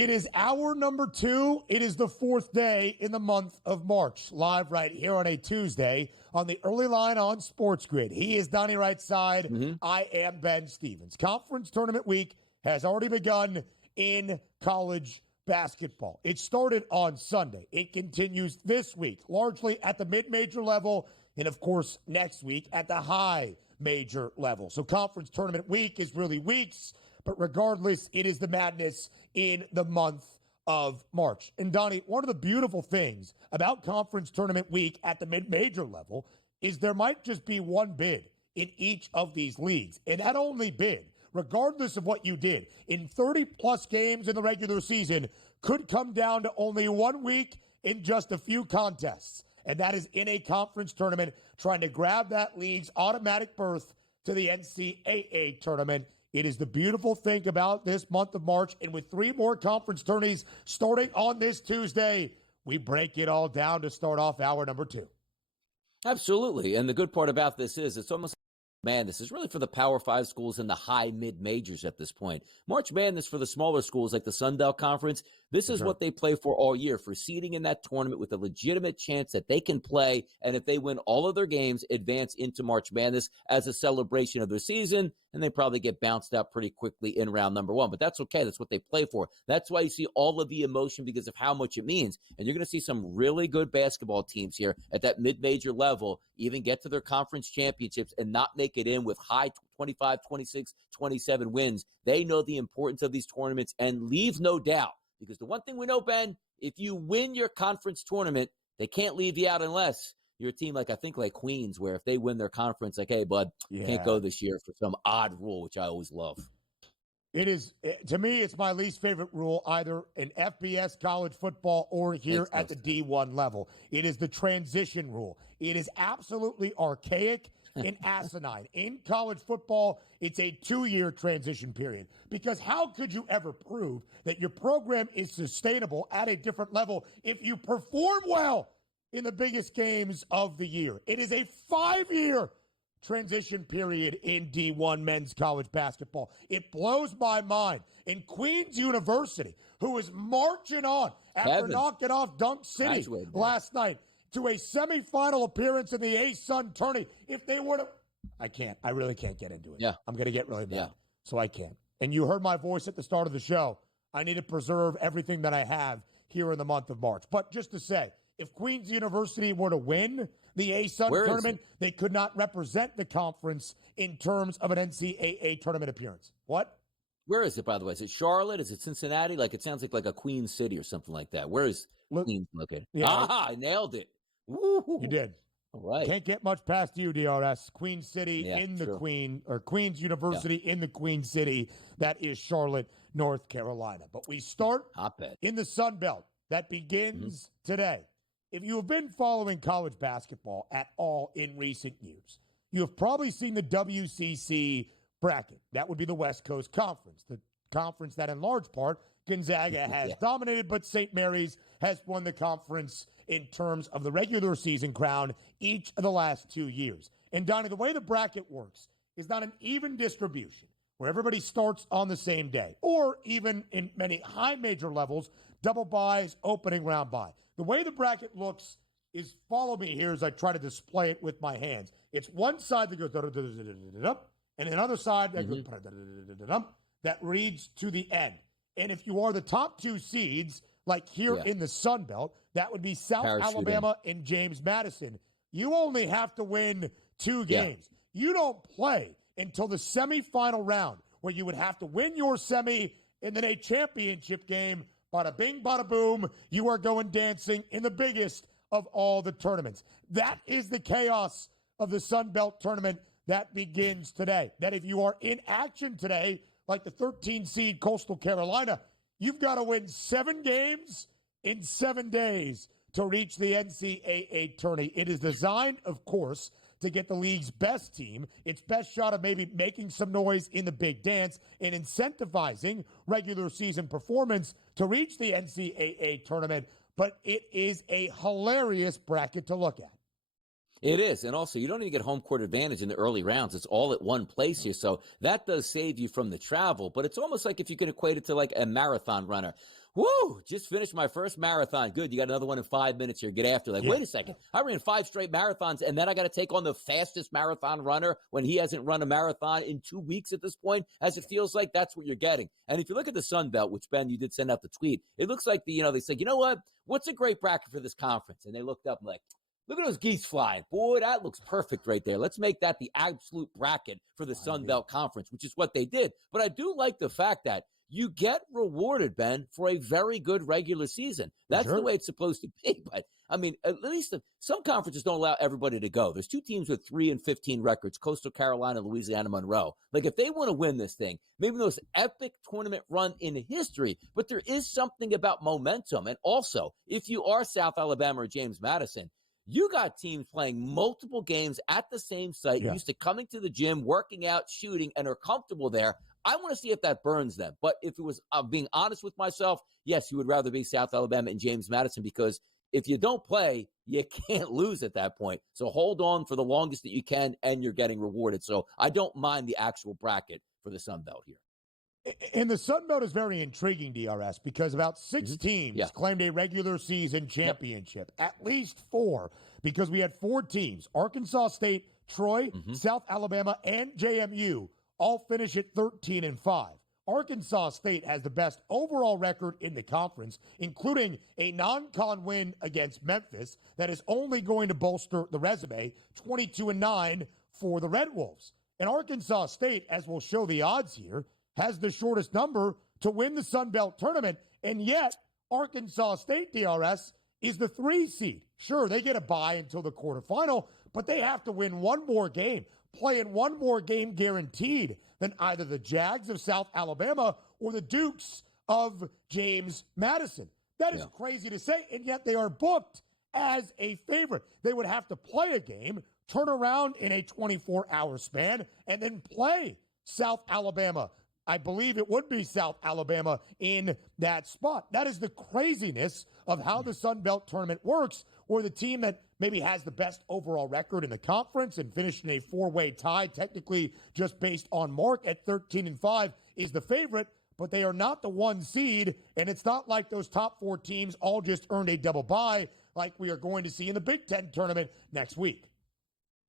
It is hour number 2. It is the 4th day in the month of March. Live right here on a Tuesday on the early line on SportsGrid. He is Donnie Rightside. I am Ben Stevens. Conference tournament week has already begun in college basketball. It started on Sunday. It continues this week, largely at the mid-major level, and of course next week at the high major level. So conference tournament week is really weeks, but regardless, it is the madness in the month of March. And Donnie, one of the beautiful things about conference tournament week at the mid-major level is there might just be one bid in each of these leagues. And that only bid, regardless of what you did, in 30-plus games in the regular season, could come down to only 1 week in just a few contests. And that is in a conference tournament, trying to grab that league's automatic berth to the NCAA tournament. It is the beautiful thing about this month of March, and with 3 more conference tourneys starting on this Tuesday, we break it all down to start off hour number 2. Absolutely, and the good part about this is it's almost madness is really for the Power 5 schools and the high mid-majors at this point. March Madness for the smaller schools like the Sun Belt Conference, this is what they play for all year, for seeding in that tournament with a legitimate chance that they can play, and if they win all of their games, advance into March Madness as a celebration of their season, and they probably get bounced out pretty quickly in round number 1. But that's okay. That's what they play for. That's why you see all of the emotion because of how much it means. And you're going to see some really good basketball teams here at that mid-major level even get to their conference championships and not make it in with high 25, 26, 27 wins. They know the importance of these tournaments and leave no doubt. Because the one thing we know, Ben, if you win your conference tournament, they can't leave you out unless you're a team like, I think, like Queens, where if they win their conference, like, hey, bud, can't go this year for some odd rule, which I always love. It is, to me, it's my least favorite rule, either in FBS college football or here at the D1 level. It is the transition rule. It is absolutely archaic and asinine. In college football, it's a 2-year transition period. Because how could you ever prove that your program is sustainable at a different level if you perform well in the biggest games of the year? It is a 5-year transition period in D1 men's college basketball. It blows my mind. In Queens University, who is marching on after knocking off Dunk City last night to a semifinal appearance in the A-Sun tourney, if they were to... I really can't get into it. I'm going to get really mad. So I can't. And you heard my voice at the start of the show. I need to preserve everything that I have here in the month of March. But just to say, if Queens University were to win the A-Sun tournament, they could not represent the conference in terms of an NCAA tournament appearance. What? Where is it, by the way? Is it Charlotte? Is it Cincinnati? Like, it sounds like a Queen City or something like that. Where is Queens located? I nailed it. Woo-hoo. You did. All right. Can't get much past you, DRS. Queen City in the Queens University in the Queen City. That is Charlotte, North Carolina. But we start in the Sun Belt. That begins today. If you have been following college basketball at all in recent years, you have probably seen the WCC bracket. That would be the West Coast Conference, the conference that in large part Gonzaga has dominated, but St. Mary's has won the conference in terms of the regular season crown each of the last 2 years. And Donnie, the way the bracket works is not an even distribution where everybody starts on the same day, or even in many high major levels, double buys, opening round bye. The way the bracket looks is, follow me here as I try to display it with my hands. It's one side that goes and another side that goes that reads to the end. And if you are the top 2 seeds, like here in the Sun Belt, that would be South Alabama and James Madison. You only have to win 2 games. You don't play until the semifinal round, where you would have to win your semi and then a championship game. Bada bing, bada boom, you are going dancing in the biggest of all the tournaments. That is the chaos of the Sun Belt tournament that begins today. That if you are in action today, like the 13 seed Coastal Carolina, you've got to win 7 games in 7 days to reach the NCAA tourney. It is designed, of course, to get the league's best team its best shot of maybe making some noise in the big dance and incentivizing regular season performance to reach the NCAA tournament. But it is a hilarious bracket to look at. It is. And also, you don't even get home court advantage in the early rounds. It's all at one place here. So that does save you from the travel. But it's almost like if you could equate it to like a marathon runner. Woo! Just finished my first marathon. Good. You got another one in 5 minutes here. Get after it. Wait a second. I ran 5 straight marathons, and then I got to take on the fastest marathon runner when he hasn't run a marathon in 2 weeks at this point, as it feels like that's what you're getting. And if you look at the Sun Belt, which, Ben, you did send out the tweet, it looks like they said, you know what? What's a great bracket for this conference? And they looked up and like, look at those geese flying. Boy, that looks perfect right there. Let's make that the absolute bracket for the Sun Belt Conference, which is what they did. But I do like the fact that you get rewarded, Ben, for a very good regular season. That's the way it's supposed to be. But, I mean, at least some conferences don't allow everybody to go. There's 2 teams with 3-15 records, Coastal Carolina and Louisiana Monroe. Like, if they want to win this thing, maybe the most epic tournament run in history, but there is something about momentum. And also, if you are South Alabama or James Madison, you got teams playing multiple games at the same site, used to coming to the gym, working out, shooting, and are comfortable there. I want to see if that burns them. But if it was being honest with myself, yes, you would rather be South Alabama and James Madison, because if you don't play, you can't lose at that point. So hold on for the longest that you can, and you're getting rewarded. So I don't mind the actual bracket for the Sun Belt here. And the Sun Belt is very intriguing, DRS, because about 6 teams claimed a regular season championship, at least 4, because we had 4 teams, Arkansas State, Troy, South Alabama, and JMU, all finish at 13-5. Arkansas State has the best overall record in the conference, including a non-con win against Memphis that is only going to bolster the resume, 22-9 for the Red Wolves. And Arkansas State, as we'll show the odds here, has the shortest number to win the Sun Belt tournament, and yet Arkansas State, DRS, is the 3 seed. Sure, they get a bye until the quarterfinal, but they have to win one more game, play in one more game guaranteed than either the Jags of South Alabama or the Dukes of James Madison. That is crazy to say, and yet they are booked as a favorite. They would have to play a game, turn around in a 24-hour span, and then play South Alabama. I believe it would be South Alabama in that spot. That is the craziness of how the Sun Belt tournament works, where the team that maybe has the best overall record in the conference and finished in a 4-way tie, technically just based on mark at 13-5, is the favorite, but they are not the 1 seed, and it's not like those top 4 teams all just earned a double bye like we are going to see in the Big Ten tournament next week.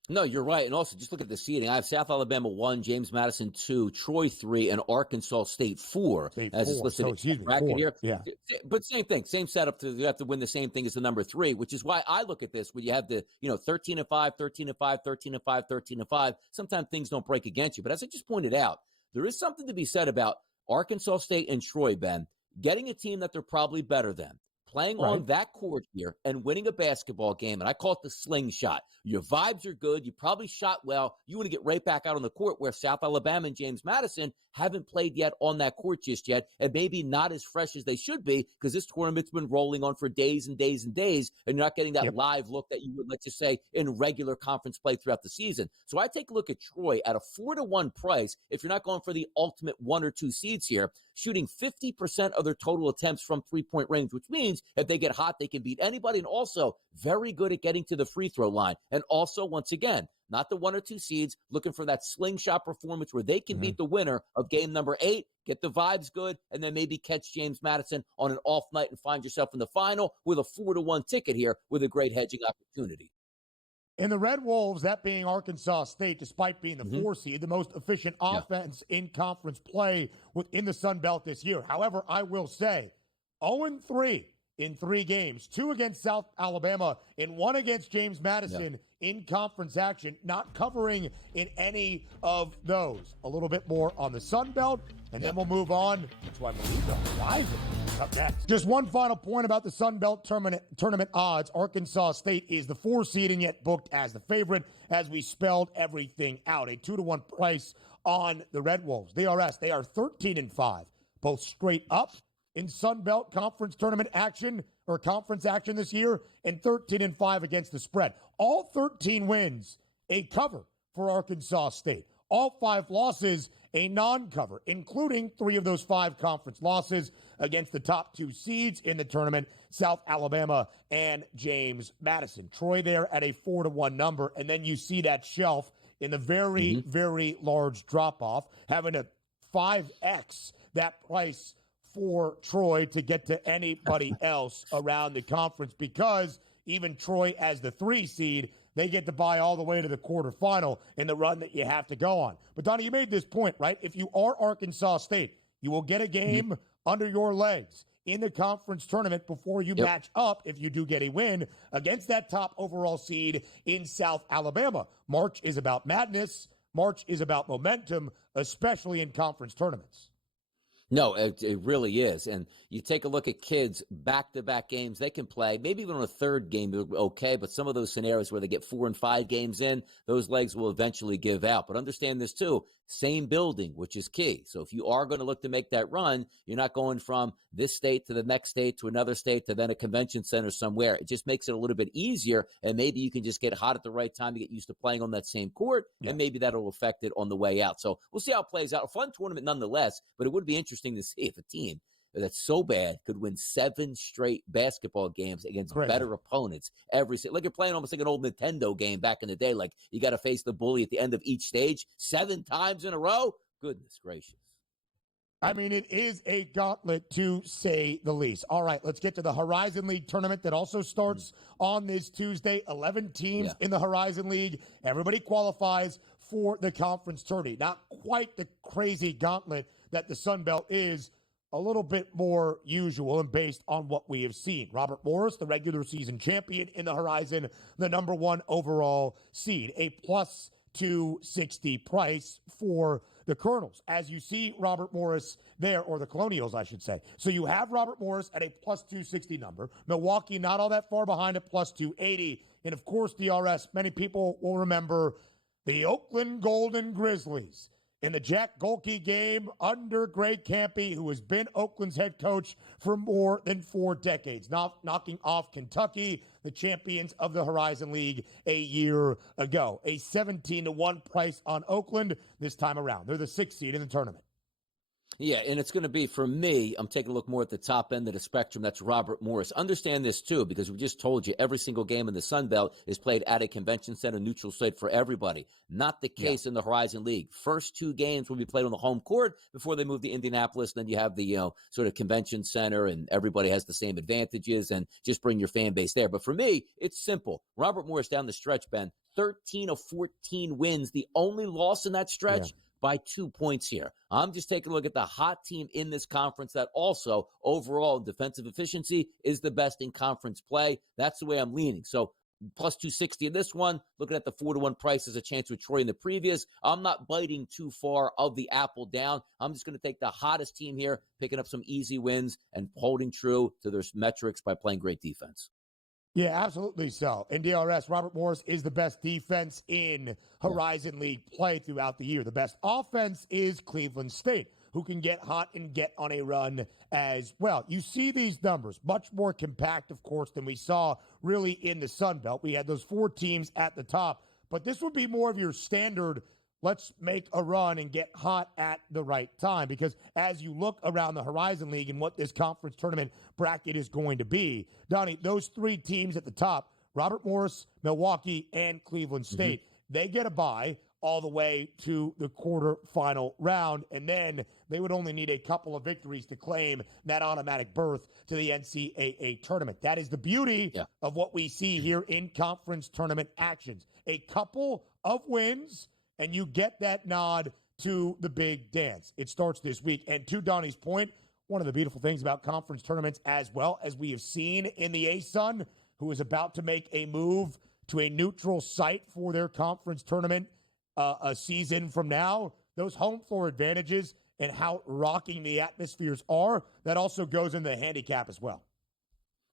No, you're right. And also, just look at the seeding. I have South Alabama 1, James Madison 2, Troy 3, and Arkansas State 4. As it's listed in the bracket here. Yeah. But same thing, same setup. You have to win the same thing as the number 3, which is why I look at this when you have the 13-5, 13-5, 13-5, 13-5. Sometimes things don't break against you. But as I just pointed out, there is something to be said about Arkansas State and Troy, Ben, getting a team that they're probably better than, playing on that court here and winning a basketball game, and I call it the slingshot. Your vibes are good. You probably shot well. You want to get right back out on the court, where South Alabama and James Madison haven't played yet on that court just yet, and maybe not as fresh as they should be, because this tournament's been rolling on for days and days and days, and you're not getting that live look that you would, let's just say, in regular conference play throughout the season. So I take a look at Troy at a 4-1 price, if you're not going for the ultimate 1 or 2 seeds here, shooting 50% of their total attempts from three-point range, which means if they get hot, they can beat anybody, and also very good at getting to the free throw line. And also, once again, not the 1 or 2 seeds, looking for that slingshot performance where they can beat the winner of game number 8, get the vibes good, and then maybe catch James Madison on an off night and find yourself in the final with a 4-1 ticket here with a great hedging opportunity. And the Red Wolves, that being Arkansas State, despite being the 4 seed, the most efficient offense in conference play within the Sun Belt this year. However, I will say 0-3 in 3 games, 2 against South Alabama and 1 against James Madison in conference action, not covering in any of those. A little bit more on the Sun Belt, and then we'll move on to, I believe, the Horizon up next. Just one final point about the Sun Belt tournament odds. Arkansas State is the 4 seed and yet booked as the favorite, as we spelled everything out. A 2-1 price on the Red Wolves. DRS, they are 13-5, both straight up in Sun Belt conference tournament action or conference action this year, and 13-5 against the spread. All 13 wins, a cover for Arkansas State. All 5 losses, a non-cover, including 3 of those 5 conference losses against the top 2 seeds in the tournament, South Alabama and James Madison. Troy there at a 4-1 number, and then you see that shelf in the very, very large drop-off, having a 5x that price for Troy to get to anybody else around the conference, because even Troy as the 3 seed, they get to buy all the way to the quarterfinal in the run that you have to go on. But, Donnie, you made this point, right? If you are Arkansas State, you will get a game under your legs in the conference tournament before you match up, if you do get a win, against that top overall seed in South Alabama. March is about madness. March is about momentum, especially in conference tournaments. No, it really is. And you take a look at kids, back-to-back games, they can play. Maybe even on a third game, okay, but some of those scenarios where they get 4 and 5 games in, those legs will eventually give out. But understand this, too, same building, which is key. So if you are going to look to make that run, you're not going from this state to the next state to another state to then a convention center somewhere. It just makes it a little bit easier, and maybe you can just get hot at the right time to get used to playing on that same court, and maybe that'll affect it on the way out. So we'll see how it plays out. A fun tournament nonetheless, but it would be interesting to see if a team that's so bad could win 7 straight basketball games against better opponents every single. Like you're playing almost like an old Nintendo game back in the day. Like you got to face the bully at the end of each stage 7 times in a row. Goodness gracious. I mean, it is a gauntlet, to say the least. All right, let's get to the Horizon League tournament that also starts on this Tuesday. 11 teams in the Horizon League. Everybody qualifies for the conference tourney. Not quite the crazy gauntlet that the Sun Belt is, a little bit more usual and based on what we have seen. Robert Morris, the regular season champion in the Horizon, the number 1 overall seed, a plus 260 price for the Colonels. As you see Robert Morris there, or the Colonials, I should say. So you have Robert Morris at a plus 260 number. Milwaukee not all that far behind at plus 280. And, of course, DRS, many people will remember the Oakland Golden Grizzlies in the Jack Golke game under Greg Kampe, who has been Oakland's head coach for more than 4 decades, knocking off Kentucky, the champions of the Horizon League a year ago. A 17-1 price on Oakland this time around. They're the 6th seed in the tournament. Yeah, and it's going to be, for me, I'm taking a look more at the top end of the spectrum. That's Robert Morris. Understand this, too, because we just told you every single game in the Sun Belt is played at a convention center, neutral site for everybody. Not the case in the Horizon League. First 2 games will be played on the home court before they move to Indianapolis. Then you have the sort of convention center, and everybody has the same advantages, and just bring your fan base there. But for me, it's simple. Robert Morris down the stretch, Ben, 13 of 14 wins. The only loss in that stretch by 2 points here. I'm just taking a look at the hot team in this conference that also, overall, defensive efficiency is the best in conference play. That's the way I'm leaning. So, plus 260 in this one. Looking at the 4-1 price as a chance with Troy in the previous. I'm not biting too far of the apple down. I'm just going to take the hottest team here, picking up some easy wins and holding true to their metrics by playing great defense. Yeah, absolutely so. In DRS, Robert Morris is the best defense in Horizon League play throughout the year. The best offense is Cleveland State, who can get hot and get on a run as well. You see these numbers, much more compact, of course, than we saw really in the Sun Belt. We had those 4 teams at the top, but this would be more of your standard, let's make a run and get hot at the right time. Because as you look around the Horizon League and what this conference tournament bracket is going to be, Donnie, those 3 teams at the top, Robert Morris, Milwaukee, and Cleveland State, they get a bye all the way to the quarterfinal round, and then they would only need a couple of victories to claim that automatic berth to the NCAA tournament. That is the beauty of what we see here in conference tournament actions. A couple of wins, and you get that nod to the big dance. It starts this week. And to Donnie's point, one of the beautiful things about conference tournaments, as well as we have seen in the A-Sun, who is about to make a move to a neutral site for their conference tournament a season from now, those home floor advantages and how rocking the atmospheres are, that also goes in the handicap as well.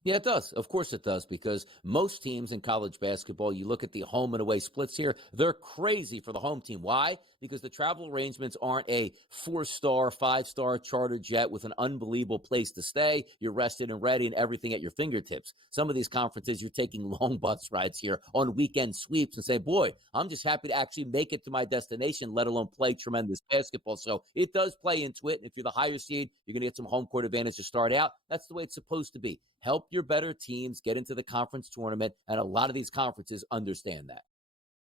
Yeah, it does. Of course it does, because most teams in college basketball, you look at the home and away splits here, they're crazy for the home team. Why? Because the travel arrangements aren't a 4-star, 5-star charter jet with an unbelievable place to stay. You're rested and ready and everything at your fingertips. Some of these conferences, you're taking long bus rides here on weekend sweeps and say, boy, I'm just happy to actually make it to my destination, let alone play tremendous basketball. So it does play into it. And if you're the higher seed, you're going to get some home court advantage to start out. That's the way it's supposed to be. Help your better teams get into the conference tournament, and a lot of these conferences understand that.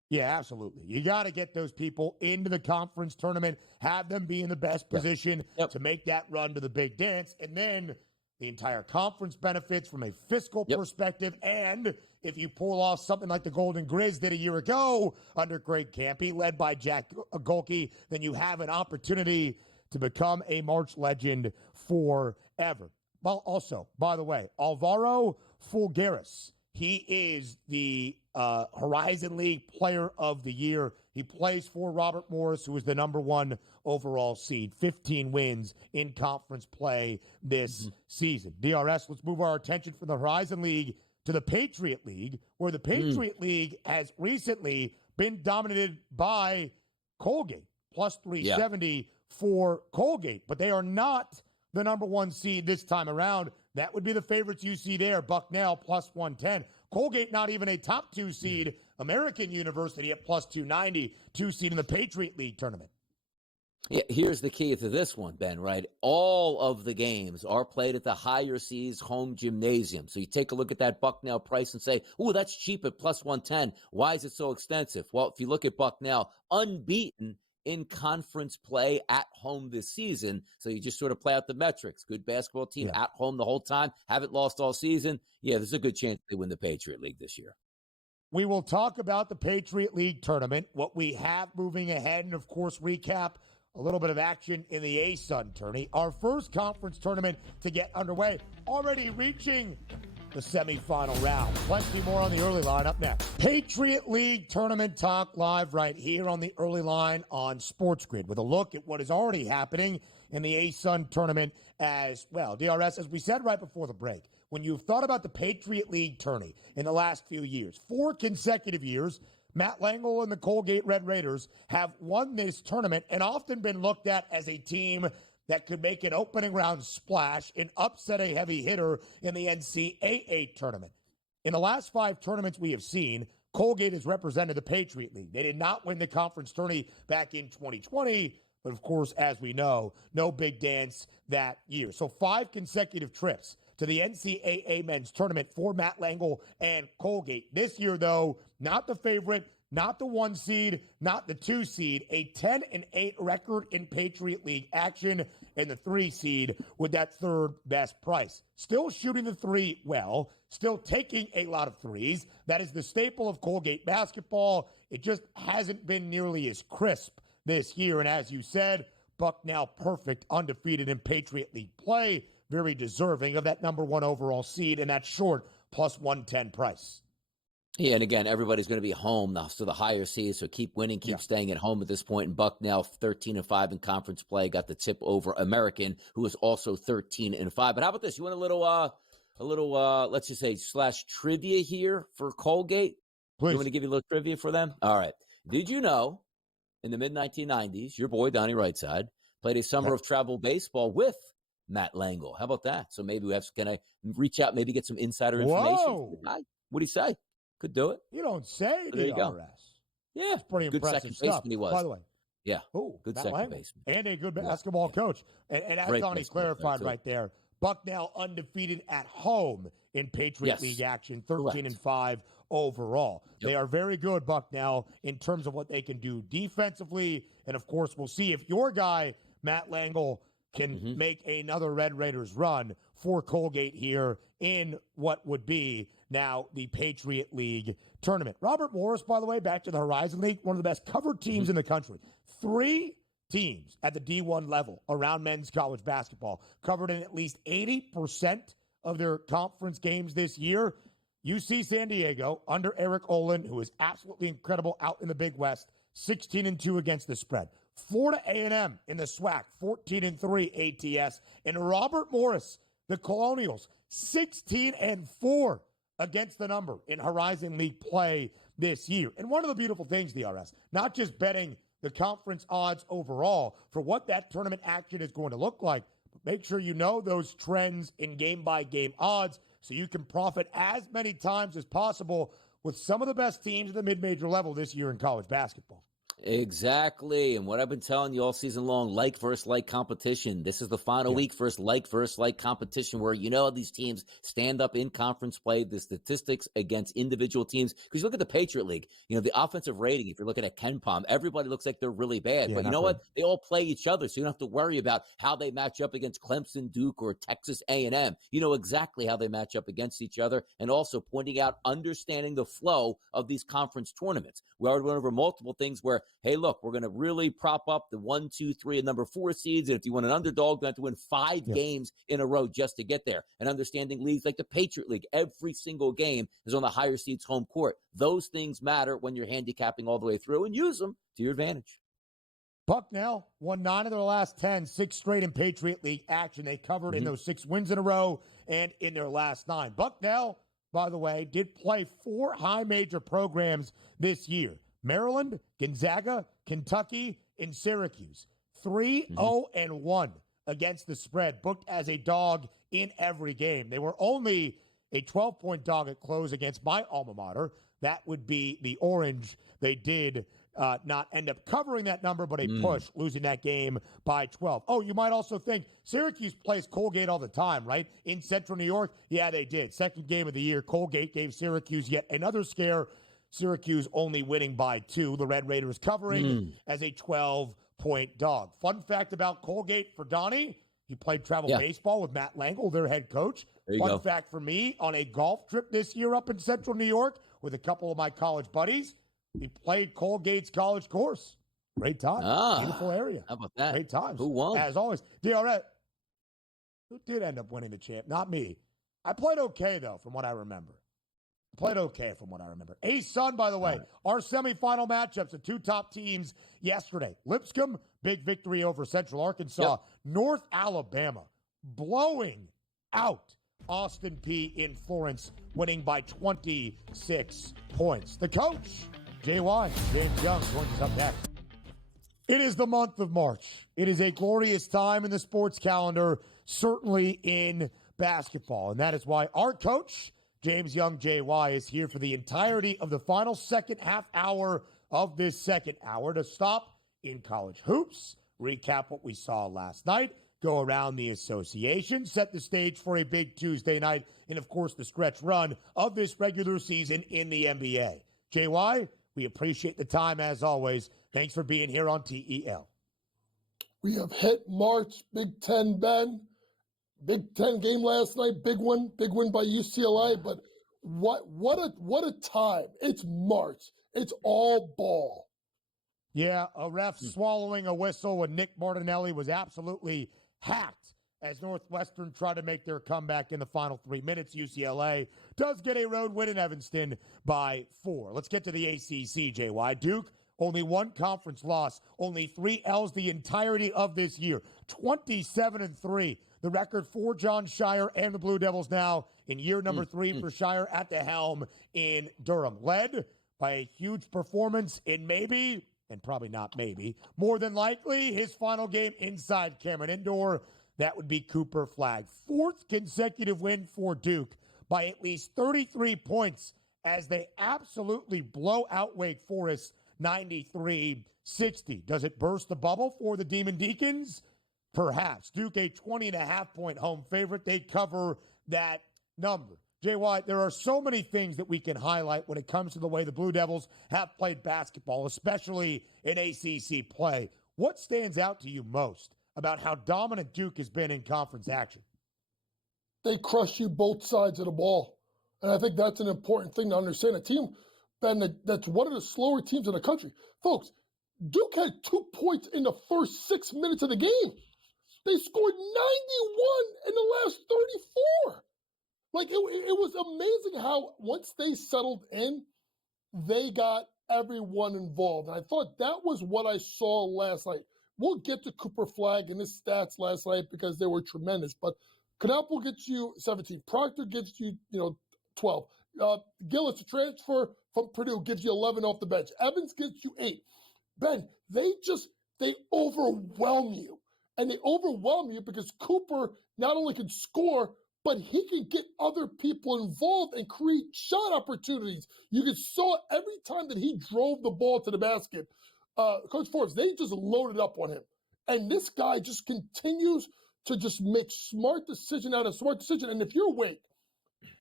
Yeah, absolutely. You got to get those people into the conference tournament, have them be in the best position to make that run to the big dance, and then the entire conference benefits from a fiscal perspective. And if you pull off something like the Golden Grizz did a year ago under Greg Campy, led by Jack Golke, then you have an opportunity to become a March legend forever. Well, also, by the way, Alvaro Fulgaris, he is the Horizon League Player of the Year. He plays for Robert Morris, who is the number 1 overall seed. 15 wins in conference play this season. DRS, let's move our attention from the Horizon League to the Patriot League, where the Patriot League has recently been dominated by Colgate, plus 370 for Colgate. But they are not the number 1 seed this time around. That would be the favorites you see there. Bucknell plus 110. Colgate not even a top 2 seed. American University at plus 290, 2 seed in the Patriot League tournament. Yeah, here's the key to this one, Ben, right? All of the games are played at the higher seeds home gymnasium. So you take a look at that Bucknell price and say, oh, that's cheap at plus 110. Why is it so extensive? Well, if you look at Bucknell, unbeaten in conference play at home this season. So you just sort of play out the metrics. Good basketball team at home the whole time. Haven't lost all season. Yeah, there's a good chance they win the Patriot League this year. We will talk about the Patriot League tournament, what we have moving ahead, and, of course, recap a little bit of action in the ASUN tourney. Our first conference tournament to get underway, already reaching the semifinal round. Plenty more on the early line up next. Patriot League Tournament Talk live right here on the early line on SportsGrid with a look at what is already happening in the ASUN tournament as well. DRS, as we said right before the break, when you've thought about the Patriot League tourney in the last few years, 4 consecutive years, Matt Langle and the Colgate Red Raiders have won this tournament and often been looked at as a team that could make an opening round splash and upset a heavy hitter in the NCAA tournament. In the last 5 tournaments we have seen, Colgate has represented the Patriot League. They did not win the conference tourney back in 2020, but of course, as we know, no big dance that year. So 5 consecutive trips to the NCAA men's tournament for Matt Langle and Colgate. This year, though, not the favorite, not the 1 seed, not the 2 seed, a 10-8 record in Patriot League action, and the 3 seed with that 3rd best price. Still shooting the 3 well, still taking a lot of threes. That is the staple of Colgate basketball. It just hasn't been nearly as crisp this year. And as you said, Bucknell perfect, undefeated in Patriot League play, very deserving of that number 1 overall seed and that short plus 110 price. Yeah, and again, everybody's going to be home now, so the higher seeds, so keep winning, keep staying at home at this point. And Bucknell, 13-5 in conference play, got the tip over American, who is also 13-5. But how about this? You want a little, let's just say, / trivia here for Colgate? Please. You want to give you a little trivia for them? All right. Did you know, in the mid-1990s, your boy, Donnie Rightside, played a summer of travel baseball with Matt Langle? How about that? So maybe can I reach out, maybe get some insider information from the guy? What do you say? Could do it. You don't say, there you go. Yeah, it's pretty good impressive second stuff. Baseman he was. By the way, yeah, good second baseman and a good basketball coach. And as Donnie clarified right there, Bucknell undefeated at home in Patriot League action, 13-5 overall. They are very good, Bucknell, in terms of what they can do defensively, and of course, we'll see if your guy Matt Langle can make another Red Raiders run for Colgate here in what would be now the Patriot League tournament. Robert Morris, by the way, back to the Horizon League, one of the best covered teams in the country. 3 teams at the D1 level around men's college basketball covered in at least 80% of their conference games this year. UC San Diego, under Eric Olin, who is absolutely incredible out in the Big West, 16-2 against the spread. Florida A&M in the SWAC, 14-3 ATS. And Robert Morris, the Colonials, 16-4 against the number in Horizon League play this year. And one of the beautiful things, DRS, not just betting the conference odds overall for what that tournament action is going to look like, but make sure you know those trends in game-by-game odds so you can profit as many times as possible with some of the best teams at the mid-major level this year in college basketball. Exactly. And what I've been telling you all season long, like versus like competition. This is the final week for like versus like competition where these teams stand up in conference play, the statistics against individual teams. Because you look at the Patriot League, the offensive rating, if you're looking at KenPom, everybody looks like they're really bad. But you know what? They all play each other, so you don't have to worry about how they match up against Clemson, Duke, or Texas A&M. You know exactly how they match up against each other, and also pointing out, understanding the flow of these conference tournaments. We already went over multiple things where, hey, look, we're going to really prop up the 1, 2, 3, and number 4 seeds. And if you want an underdog, you have to win 5 games in a row just to get there. And understanding leagues like the Patriot League, every single game is on the higher seeds home court. Those things matter when you're handicapping all the way through, and use them to your advantage. Bucknell won 9 of their last 10, 6 straight in Patriot League action. They covered in those 6 wins in a row and in their last 9. Bucknell, by the way, did play 4 high major programs this year. Maryland, Gonzaga, Kentucky, and Syracuse. 3-0-1 against the spread, booked as a dog in every game. They were only a 12-point dog at close against my alma mater. That would be the Orange. They did not end up covering that number, but a push, losing that game by 12. Oh, you might also think Syracuse plays Colgate all the time, right? In Central New York? Yeah, they did. Second game of the year, Colgate gave Syracuse yet another scare. Syracuse only winning by 2. The Red Raiders covering as a 12-point dog. Fun fact about Colgate for Donnie, he played travel baseball with Matt Langle, their head coach. Fun fact for me, on a golf trip this year up in Central New York with a couple of my college buddies, he played Colgate's college course. Great time. Beautiful area. How about that? Great times. Who won? As always. DRS. Who did end up winning the champ? Not me. I played okay, though, from what I remember. A-Sun, by the way, our semifinal matchups, the 2 top teams yesterday. Lipscomb, big victory over Central Arkansas. North Alabama, blowing out Austin P in Florence, winning by 26 points. The coach, JY, James Young, joins us up next. It is the month of March. It is a glorious time in the sports calendar, certainly in basketball. And that is why our coach, James Young, JY, is here for the entirety of the final second half hour of this second hour to stop in college hoops, recap what we saw last night, go around the association, set the stage for a big Tuesday night, and, of course, the stretch run of this regular season in the NBA. JY, we appreciate the time, as always. Thanks for being here on TEL. We have hit March, Big Ten, Ben. Big Ten game last night, big win by UCLA. But what a time! It's March. It's all ball. Yeah, a ref swallowing a whistle when Nick Martinelli was absolutely hacked as Northwestern tried to make their comeback in the final 3 minutes. UCLA does get a road win in Evanston by 4. Let's get to the ACC, JY. Duke, only 1 conference loss, only 3 L's the entirety of this year. 27-3. The record for John Shire and the Blue Devils now in year number 3 for Shire at the helm in Durham. Led by a huge performance in maybe, and probably not maybe, more than likely his final game inside Cameron Indoor. That would be Cooper Flagg. 4th consecutive win for Duke by at least 33 points as they absolutely blow out Wake Forest 93-60. Does it burst the bubble for the Demon Deacons? Perhaps. Duke, a 20.5-point home favorite. They cover that number. JY, there are so many things that we can highlight when it comes to the way the Blue Devils have played basketball, especially in ACC play. What stands out to you most about how dominant Duke has been in conference action? They crush you both sides of the ball. And I think that's an important thing to understand. A team, Ben, that's one of the slower teams in the country. Folks, Duke had 2 points in the first 6 minutes of the game. They scored 91 in the last 34. Like, it was amazing how once they settled in, they got everyone involved. And I thought that was what I saw last night. We'll get to Cooper Flagg and his stats last night because they were tremendous. But Knapple gets you 17. Proctor gives you, 12. Gillis, a transfer from Purdue, gives you 11 off the bench. Evans gets you 8. Ben, they overwhelm you. And they overwhelm you because Cooper not only can score, but he can get other people involved and create shot opportunities. You saw every time that he drove the ball to the basket, Coach Forbes, they just loaded up on him. And this guy just continues to just make smart decision out of smart decision. And if you're Wake,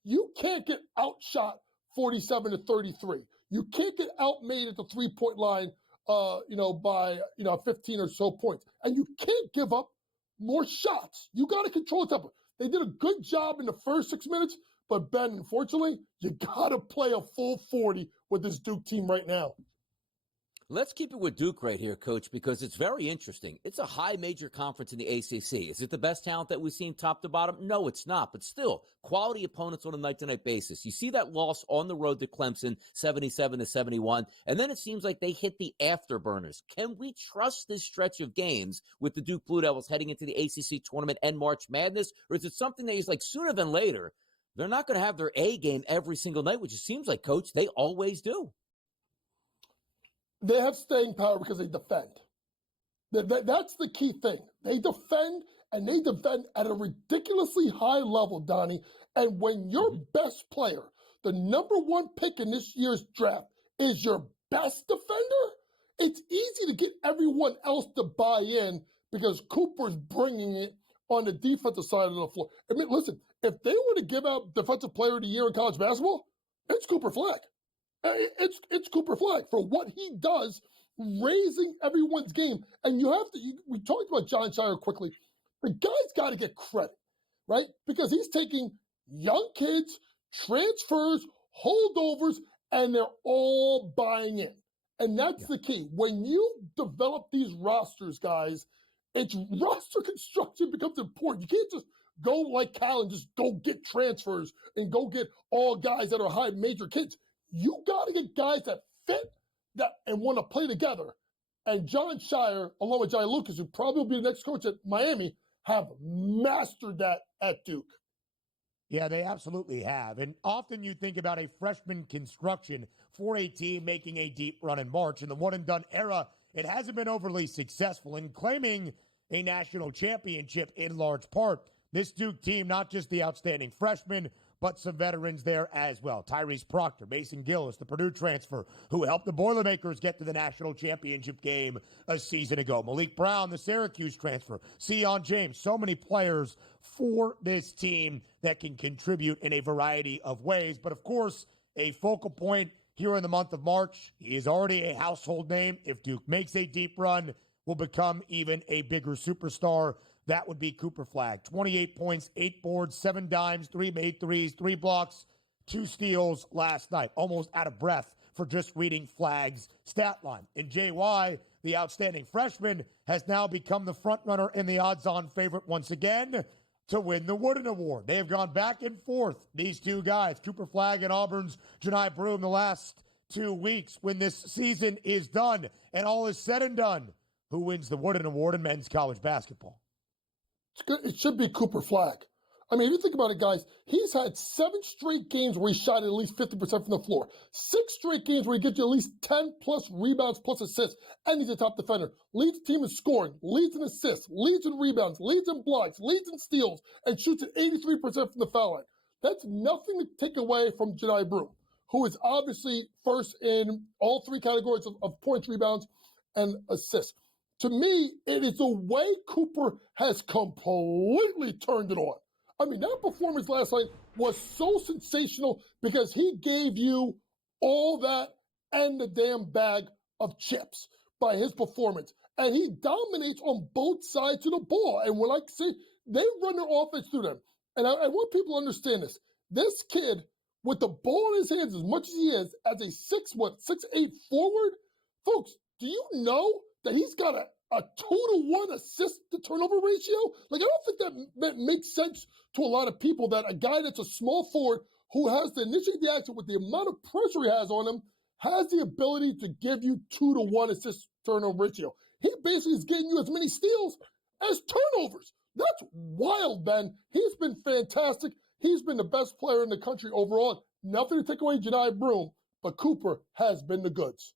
you can't get outshot 47-33. You can't get outmade at the three-point line, by 15 or so points. And you can't give up more shots. You got to control the tempo. They did a good job in the first 6 minutes, but Ben, unfortunately, you got to play a full 40 with this Duke team right now. Let's keep it with Duke right here, Coach, because it's very interesting. It's a high major conference in the ACC. Is it the best talent that we've seen top to bottom? No, it's not. But still, quality opponents on a night-to-night basis. You see that loss on the road to Clemson, 77-71, and then it seems like they hit the afterburners. Can we trust this stretch of games with the Duke Blue Devils heading into the ACC tournament and March Madness? Or is it something that is like sooner than later, they're not going to have their A game every single night, which it seems like, Coach, they always do. They have staying power because they defend. That's the key thing. They defend, and they defend at a ridiculously high level, Donnie. And when your best player, the number one pick in this year's draft, is your best defender, it's easy to get everyone else to buy in because Cooper's bringing it on the defensive side of the floor. I mean, listen, if they were to give out Defensive Player of the Year in college basketball, it's Cooper Flagg. It's Cooper Flagg for what he does, raising everyone's game. And we talked about Jon Scheyer quickly. The guy's got to get credit, right? Because he's taking young kids, transfers, holdovers, and they're all buying in. And that's the key. When you develop these rosters, guys, it's roster construction becomes important. You can't just go like Cal and just go get transfers and go get all guys that are high major kids. You got to get guys that fit that and want to play together. And Jon Scheyer, along with Johnny Lucas, who probably will be the next coach at Miami, have mastered that at Duke. Yeah, they absolutely have. And often you think about a freshman construction for a team making a deep run in March. In the one-and-done era, it hasn't been overly successful in claiming a national championship in large part. This Duke team, not just the outstanding freshmen, but some veterans there as well. Tyrese Proctor, Mason Gillis, the Purdue transfer, who helped the Boilermakers get to the national championship game a season ago. Malik Brown, the Syracuse transfer. Sion James, so many players for this team that can contribute in a variety of ways. But of course, a focal point here in the month of March. He is already a household name. If Duke makes a deep run, will become even a bigger superstar. That would be Cooper Flagg. 28 points, 8 boards, 7 dimes, 3 made threes, 3 blocks, 2 steals last night. Almost out of breath for just reading Flagg's stat line. And JY, the outstanding freshman, has now become the front-runner and the odds-on favorite once again to win the Wooden Award. They have gone back and forth, these two guys, Cooper Flagg and Auburn's Johni Broome, the last 2 weeks. When this season is done and all is said and done, who wins the Wooden Award in men's college basketball? It should be Cooper Flagg. I mean, if you think about it, guys, he's had 7 straight games where he shot at least 50% from the floor. 6 straight games where he gets you at least 10-plus rebounds plus assists, and he's a top defender. Leads the team in scoring, leads in assists, leads in rebounds, leads in blocks, leads in steals, and shoots at 83% from the foul line. That's nothing to take away from Johni Broome, who is obviously first in all 3 categories of points, rebounds, and assists. To me, it is the way Cooper has completely turned it on. I mean, that performance last night was so sensational because he gave you all that and the damn bag of chips by his performance. And he dominates on both sides of the ball. And when I say they run their offense through them, and I want people to understand this. This kid, with the ball in his hands as much as he is, as a 6'8" forward, folks, do you know that he's got a 2-to-1 assist to turnover ratio? Like, I don't think that makes sense to a lot of people, that a guy that's a small forward who has to initiate the action with the amount of pressure he has on him has the ability to give you 2-to-1 assist turnover ratio. He basically is getting you as many steals as turnovers. That's wild, Ben. He's been fantastic. He's been the best player in the country overall. Nothing to take away Johni Broome, but Cooper has been the goods.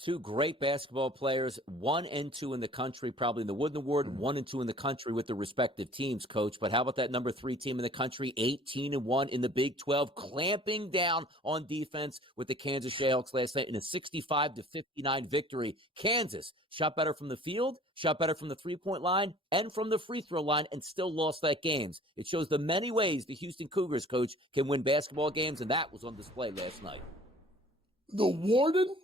Two great basketball players, 1 and 2 in the country, probably in the Wooden Award, 1 and 2 in the country with the respective teams, Coach. But how about that number 3 team in the country, 18-1 in the Big 12, clamping down on defense with the Kansas Jayhawks last night in a 65-59 victory. Kansas shot better from the field, shot better from the three-point line, and from the free throw line, and still lost that game. It shows the many ways the Houston Cougars, Coach, can win basketball games, and that was on display last night. The Warden,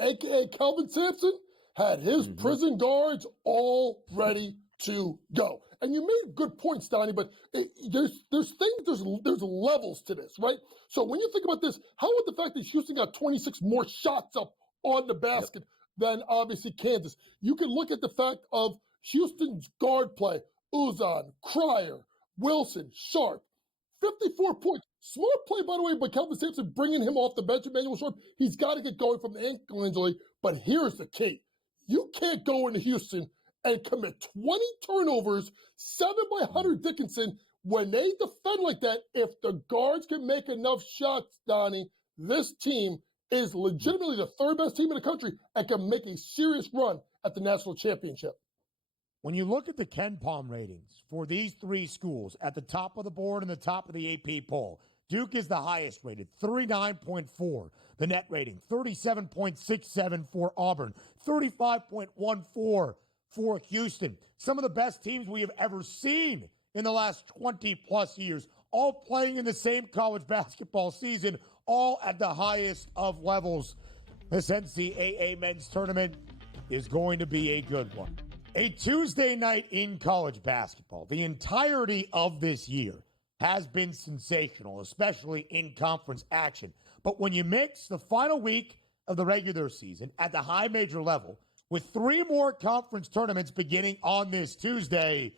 a.k.a. Kelvin Sampson, had his prison guards all ready to go. And you made good points, Donnie, but there's levels to this, right? So when you think about this, how about the fact that Houston got 26 more shots up on the basket than obviously Kansas? You can look at the fact of Houston's guard play, Uzan, Cryer, Wilson, Sharp, 54 points. Smart play, by the way, by Kelvin Sampson, bringing him off the bench, Emmanuel Sharp. He's got to get going from the ankle injury. But here's the key. You can't go into Houston and commit 20 turnovers, 7 by Hunter Dickinson. When they defend like that, if the guards can make enough shots, Donnie, this team is legitimately the third best team in the country and can make a serious run at the national championship. When you look at the Ken Palm ratings for these 3 schools at the top of the board and the top of the AP poll, Duke is the highest rated, 39.4. The net rating, 37.67 for Auburn, 35.14 for Houston. Some of the best teams we have ever seen in the last 20-plus years, all playing in the same college basketball season, all at the highest of levels. This NCAA men's tournament is going to be a good one. A Tuesday night in college basketball, the entirety of this year has been sensational, especially in conference action. But when you mix the final week of the regular season at the high major level with 3 more conference tournaments beginning on this Tuesday,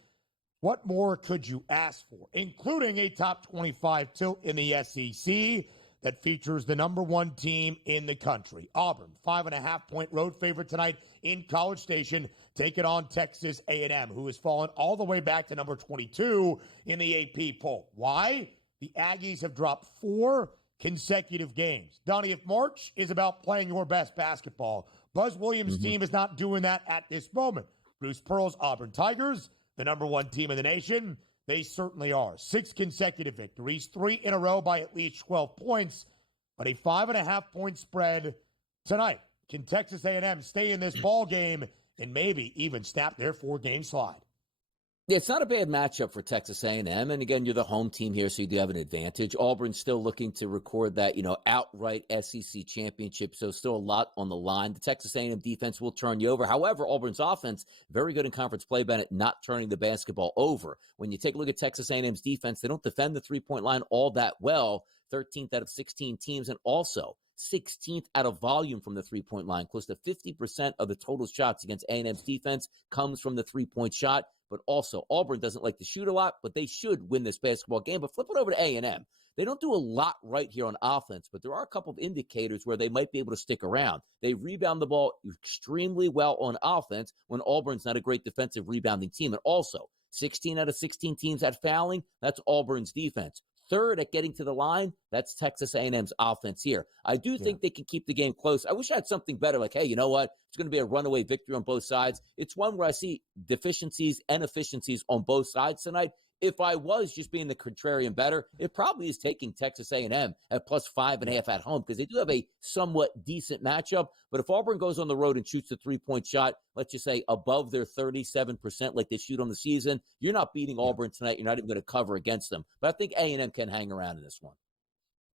what more could you ask for? Including a top 25 tilt in the SEC that features the number 1 team in the country. Auburn, 5.5-point road favorite tonight in College Station, taking on Texas A&M, who has fallen all the way back to number 22 in the AP poll. Why? The Aggies have dropped 4 consecutive games. Donnie, if March is about playing your best basketball, Buzz Williams' team is not doing that at this moment. Bruce Pearl's Auburn Tigers, the number 1 team in the nation, they certainly are. 6 consecutive victories, 3 in a row by at least 12 points, but a 5.5-point spread tonight. Can Texas A&M stay in this ball game and maybe even snap their 4-game slide? Yeah, it's not a bad matchup for Texas A&M. And again, you're the home team here, so you do have an advantage. Auburn's still looking to record that, outright SEC championship. So still a lot on the line. The Texas A&M defense will turn you over. However, Auburn's offense, very good in conference play, Bennett, not turning the basketball over. When you take a look at Texas A&M's defense, they don't defend the three-point line all that well. 13th out of 16 teams, and also 16th out of volume from the three-point line. Close to 50% of the total shots against A&M's defense comes from the three-point shot. But also, Auburn doesn't like to shoot a lot, but they should win this basketball game. But flip it over to A&M. They don't do a lot right here on offense, but there are a couple of indicators where they might be able to stick around. They rebound the ball extremely well on offense when Auburn's not a great defensive rebounding team. And also, 16 out of 16 teams at fouling, that's Auburn's defense. Third at getting to the line, that's Texas A&M's offense here. I do think they can keep the game close. I wish I had something better, like, hey, you know what? It's going to be a runaway victory on both sides. It's one where I see deficiencies and efficiencies on both sides tonight. If I was just being the contrarian better, it probably is taking Texas A&M at plus 5.5 at home because they do have a somewhat decent matchup. But if Auburn goes on the road and shoots a three-point shot, let's just say above their 37% like they shoot on the season, you're not beating Auburn tonight. You're not even going to cover against them. But I think A&M can hang around in this one.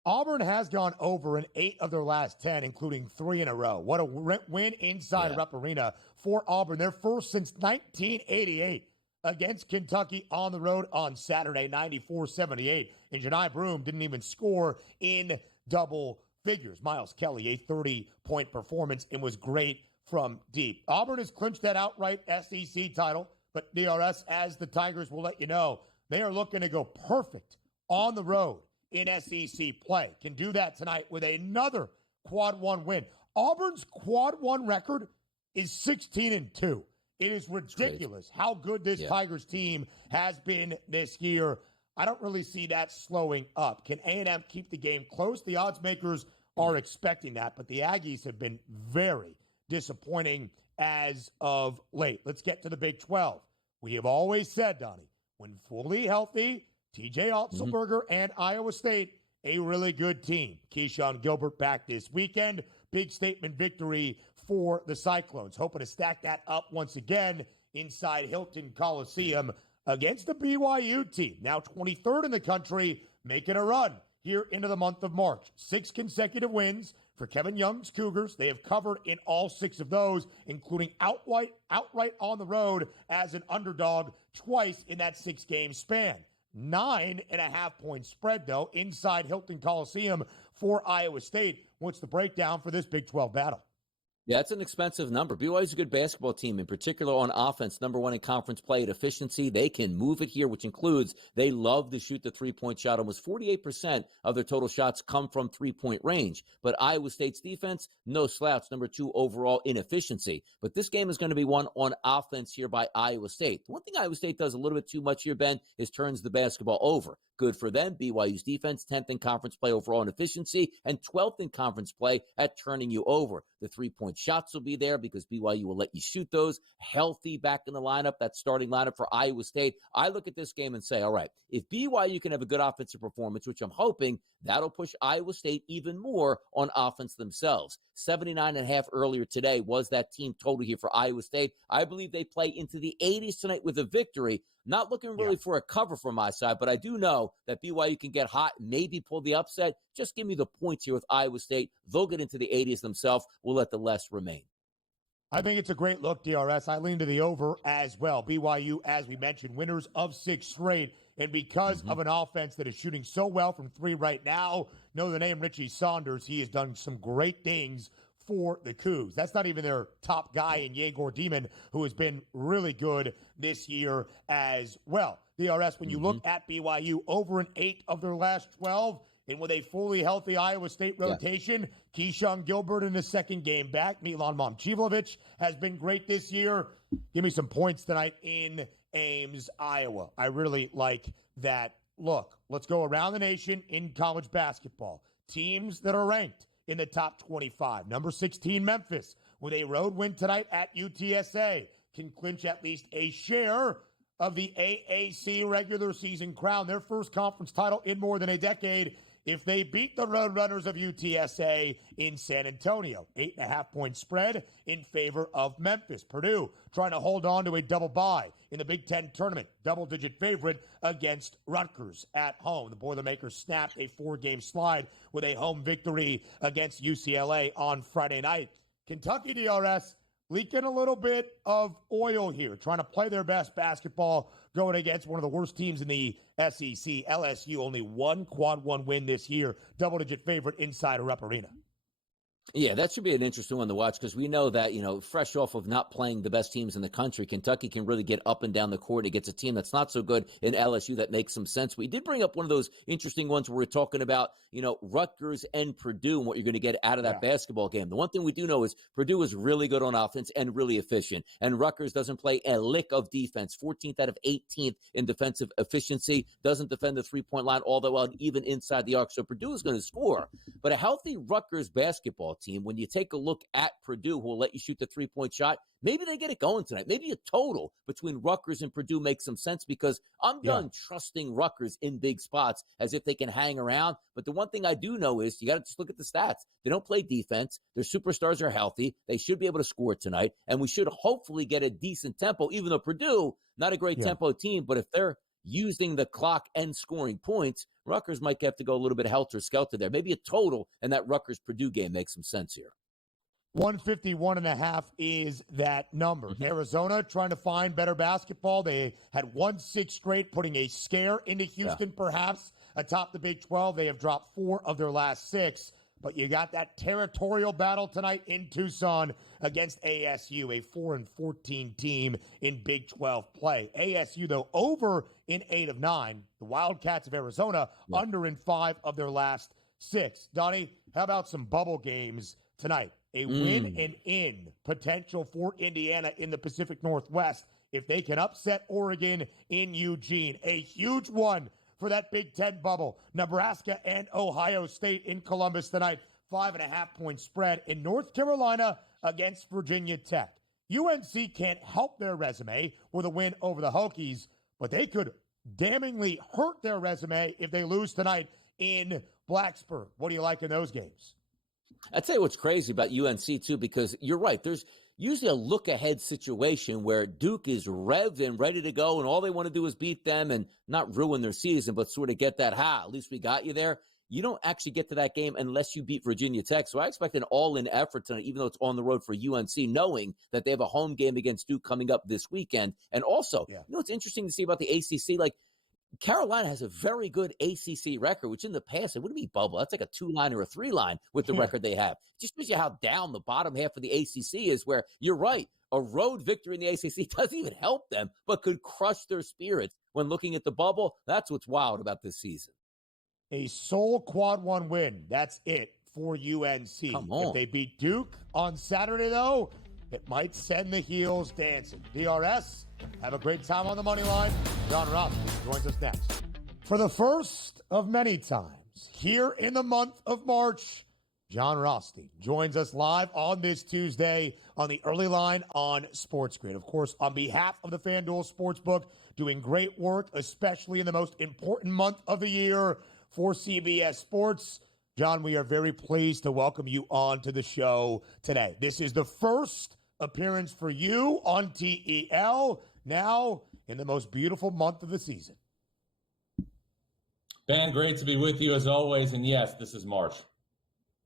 Auburn has gone over in 8 of their last 10, including 3 in a row. What a win inside Rupp Arena for Auburn. Their first since 1988. Against Kentucky on the road on Saturday, 94-78. And Johni Broome didn't even score in double figures. Miles Kelly, a 30-point performance, and was great from deep. Auburn has clinched that outright SEC title, but DRS, as the Tigers will let you know, they are looking to go perfect on the road in SEC play. Can do that tonight with another quad 1 win. Auburn's quad 1 record is 16-2. It is ridiculous how good this Tigers team has been this year. I don't really see that slowing up. Can A&M keep the game close? The odds makers are expecting that, but the Aggies have been very, disappointing as of late. Let's get to the Big 12. We have always said, Donnie, when fully healthy, TJ Otzelberger and Iowa State, a really good team. Keyshawn Gilbert back this weekend. Big statement victory for the Cyclones. Hoping to stack that up once again inside Hilton Coliseum against the BYU team. Now 23rd in the country, making a run here into the month of March. 6 consecutive wins for Kevin Young's Cougars. They have covered in all 6 of those, including outright on the road as an underdog twice in that 6-game span. 9.5-point spread, though, inside Hilton Coliseum for Iowa State. What's the breakdown for this Big 12 battle? Yeah, it's an expensive number. BYU's a good basketball team, in particular on offense, number 1 in conference play at efficiency. They can move it here, which includes they love to shoot the three-point shot. Almost 48% of their total shots come from three-point range. But Iowa State's defense, no slouch, number 2 overall in efficiency. But this game is going to be won on offense here by Iowa State. The one thing Iowa State does a little bit too much here, Ben, is turns the basketball over. Good for them. BYU's defense, 10th in conference play overall in efficiency and 12th in conference play at turning you over. The three-point shots will be there because BYU will let you shoot those. Healthy back in the lineup, that starting lineup for Iowa State. I look at this game and say, all right, if BYU can have a good offensive performance, which I'm hoping, that'll push Iowa State even more on offense themselves. 79.5 earlier today was that team total here for Iowa State. I believe they play into the 80s tonight with a victory. Not looking really for a cover from my side, but I do know that BYU can get hot, maybe pull the upset. Just give me the points here with Iowa State. They'll get into the 80s themselves. We'll let the less remain. I think it's a great look, DRS. I lean to the over as well. BYU, as we mentioned, winners of 6 straight. And because of an offense that is shooting so well from 3 right now, know the name Richie Saunders. He has done some great things for the Cougs. That's not even their top guy in Yegor Demon, who has been really good this year as well. DRS, when you look at BYU, over in 8 of their last 12, and with a fully healthy Iowa State rotation, Keyshawn Gilbert in his 2nd game back. Milan Momcilovic has been great this year. Give me some points tonight in Ames, Iowa. I really like that look. Let's go around the nation in college basketball. Teams that are ranked in the top 25. Number 16, Memphis, with a road win tonight at UTSA, can clinch at least a share of the AAC regular season crown, their first conference title in more than a decade, if they beat the Roadrunners of UTSA in San Antonio. 8.5-point spread in favor of Memphis. Purdue trying to hold on to a double bye in the Big Ten tournament. Double-digit favorite against Rutgers at home. The Boilermakers snapped a 4-game slide with a home victory against UCLA on Friday night. Kentucky, DRS, leaking a little bit of oil here, trying to play their best basketball, going against one of the worst teams in the SEC. LSU, only 1 quad 1 win this year. Double-digit favorite inside a Rupp Arena. Yeah, that should be an interesting one to watch because we know that, fresh off of not playing the best teams in the country, Kentucky can really get up and down the court against a team that's not so good in LSU. That makes some sense. We did bring up one of those interesting ones where we're talking about, Rutgers and Purdue and what you're going to get out of that basketball game. The one thing we do know is Purdue is really good on offense and really efficient, and Rutgers doesn't play a lick of defense. 14th out of 18th in defensive efficiency, doesn't defend the three-point line all the while, even inside the arc. So Purdue is going to score, but a healthy Rutgers basketball team, when you take a look at Purdue, who will let you shoot the three-point shot, maybe they get it going tonight. Maybe a total between Rutgers and Purdue makes some sense because I'm done trusting Rutgers in big spots as if they can hang around. But the one thing I do know is you got to just look at the stats. They don't play defense. Their superstars are healthy. They should be able to score tonight, and we should hopefully get a decent tempo, even though Purdue, not a great tempo team, but if they're using the clock and scoring points, Rutgers might have to go a little bit helter-skelter there. Maybe a total in that Rutgers-Purdue game makes some sense here. 151.5 is that number. Arizona trying to find better basketball. They had won 6 straight, putting a scare into Houston, perhaps atop the Big 12. They have dropped 4 of their last 6. But you got that territorial battle tonight in Tucson against ASU, a 4-14 team in Big 12 play. ASU, though, over in 8 of 9. The Wildcats of Arizona under in 5 of their last 6. Donnie, how about some bubble games tonight? A win and in potential for Indiana in the Pacific Northwest if they can upset Oregon in Eugene. A huge one for that Big Ten bubble. Nebraska and Ohio State in Columbus tonight. 5.5-point spread in North Carolina against Virginia Tech. UNC can't help their resume with a win over the Hokies, but they could damningly hurt their resume if they lose tonight in Blacksburg. What do you like in those games? I'd say what's crazy about UNC, too, because you're right. There's usually a look-ahead situation where Duke is revved and ready to go, and all they want to do is beat them and not ruin their season, but sort of get that, at least we got you there. You don't actually get to that game unless you beat Virginia Tech. So I expect an all-in effort tonight, even though it's on the road for UNC, knowing that they have a home game against Duke coming up this weekend. And also, you know what's interesting to see about the ACC? Like, Carolina has a very good ACC record, which in the past, it wouldn't be bubble. That's like a 2-line or a 3-line with the record they have. It just shows you how down the bottom half of the ACC is, where you're right. A road victory in the ACC doesn't even help them, but could crush their spirits when looking at the bubble. That's what's wild about this season. A sole quad one win. That's it for UNC. Come on. If they beat Duke on Saturday, though, it might send the heels dancing. DRS, have a great time on the money line. Jon Rothstein joins us next. For the first of many times, here in the month of March, Jon Rothstein joins us live on this Tuesday on the early line on SportsGrid. Of course, on behalf of the FanDuel Sportsbook, doing great work, especially in the most important month of the year for CBS Sports. Jon, we are very pleased to welcome you on to the show today. This is the first appearance for you on TEL, now in the most beautiful month of the season. Ben, great to be with you as always. And yes, this is March.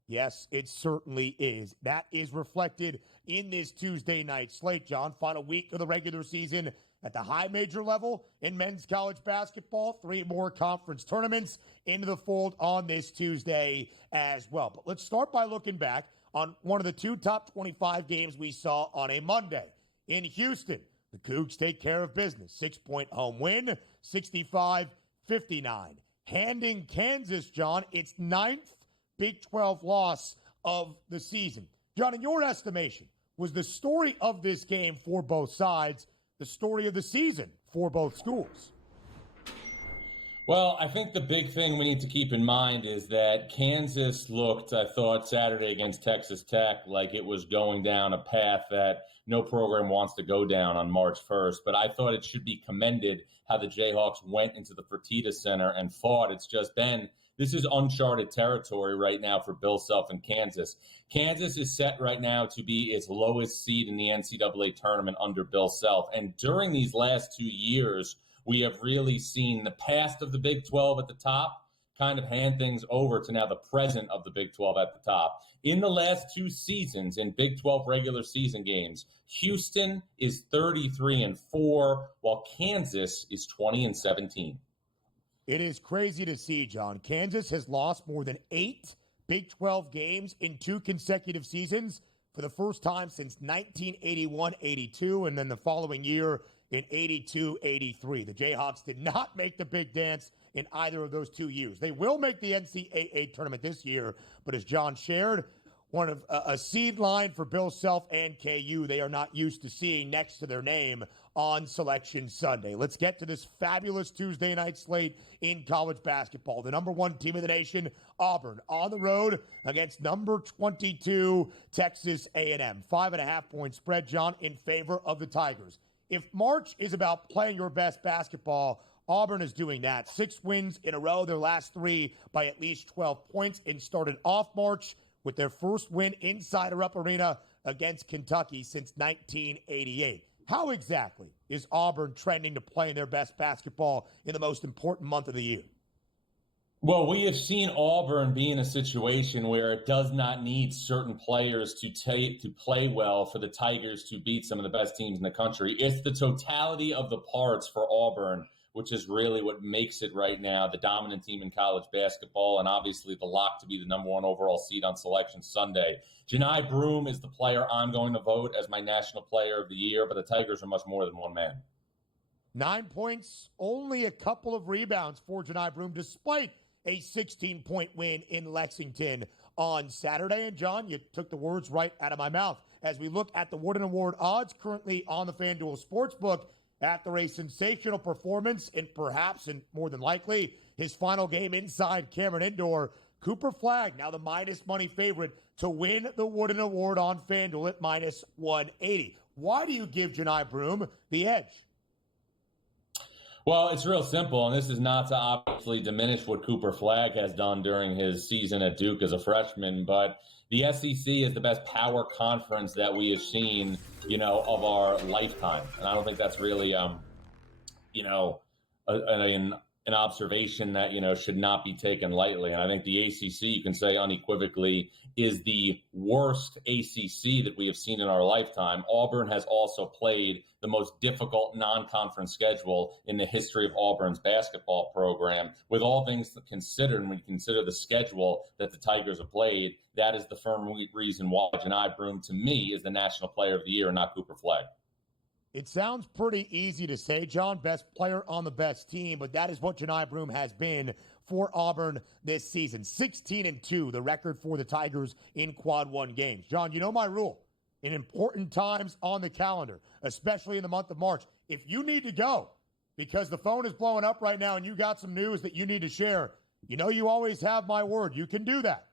Yes, it certainly is. That is reflected in this Tuesday night slate, Jon. Final week of the regular season at the high major level in men's college basketball. 3 more conference tournaments into the fold on this Tuesday as well. But let's start by looking back on one of the 2 top 25 games we saw on a Monday. In Houston, the Cougs take care of business. 6-point home win, 65-59. Handing Kansas, Jon, its 9th Big 12 loss of the season. Jon, in your estimation, was the story of this game for both sides the story of the season for both schools? Well, I think the big thing we need to keep in mind is that Kansas looked, I thought, Saturday against Texas Tech like it was going down a path that no program wants to go down on March 1st. But I thought it should be commended how the Jayhawks went into the Fertitta Center and fought. It's just been, this is uncharted territory right now for Bill Self and Kansas. Kansas is set right now to be its lowest seed in the NCAA tournament under Bill Self. And during these last 2 years, we have really seen the past of the Big 12 at the top kind of hand things over to now the present of the Big 12 at the top. In the last 2 seasons in Big 12 regular season games, Houston is 33-4, while Kansas is 20-17. It is crazy to see, Jon. Kansas has lost more than 8 Big 12 games in 2 consecutive seasons for the first time since 1981-82, and then the following year in 82-83. The Jayhawks did not make the big dance in either of those 2 years. They will make the NCAA tournament this year, but as Jon shared, one of a seed line for Bill Self and KU they are not used to seeing next to their name on Selection Sunday. Let's get to this fabulous Tuesday night slate in college basketball. The number 1 team in the nation, Auburn, on the road against number 22, Texas A&M. 5.5-point spread, Jon, in favor of the Tigers. If March is about playing your best basketball, Auburn is doing that. 6 wins in a row, their last 3 by at least 12 points, and started off March with their first win inside a Rupp Arena against Kentucky since 1988. How exactly is Auburn trending to playing their best basketball in the most important month of the year? Well, we have seen Auburn be in a situation where it does not need certain players to play well for the Tigers to beat some of the best teams in the country. It's the totality of the parts for Auburn, which is really what makes it right now the dominant team in college basketball and obviously the lock to be the number 1 overall seed on Selection Sunday. Johni Broome is the player I'm going to vote as my National Player of the Year, but the Tigers are much more than one man. 9 points, only a couple of rebounds for Johni Broome, despite a 16-point win in Lexington on Saturday. And, Jon, you took the words right out of my mouth. As we look at the Wooden Award odds currently on the FanDuel Sportsbook, after a sensational performance and perhaps, and more than likely, his final game inside Cameron Indoor, Cooper Flagg, now the minus money favorite to win the Wooden Award on FanDuel at minus 180. Why do you give Johni Broome the edge? Well, it's real simple, and this is not to obviously diminish what Cooper Flagg has done during his season at Duke as a freshman, but the SEC is the best power conference that we have seen, of our lifetime. And I don't think that's really, an observation that, should not be taken lightly. And I think the ACC, you can say unequivocally, is the worst ACC that we have seen in our lifetime. Auburn has also played the most difficult non-conference schedule in the history of Auburn's basketball program. With all things considered, when you consider the schedule that the Tigers have played, that is the firm reason why Johni Broome, to me, is the National Player of the Year and not Cooper Flagg. It sounds pretty easy to say, John, best player on the best team, but that is what Johni Broome has been for Auburn this season. 16-2, the record for the Tigers in Quad 1 games. John, you know my rule. In important times on the calendar, especially in the month of March, if you need to go because the phone is blowing up right now and you got some news that you need to share, you always have my word. You can do that.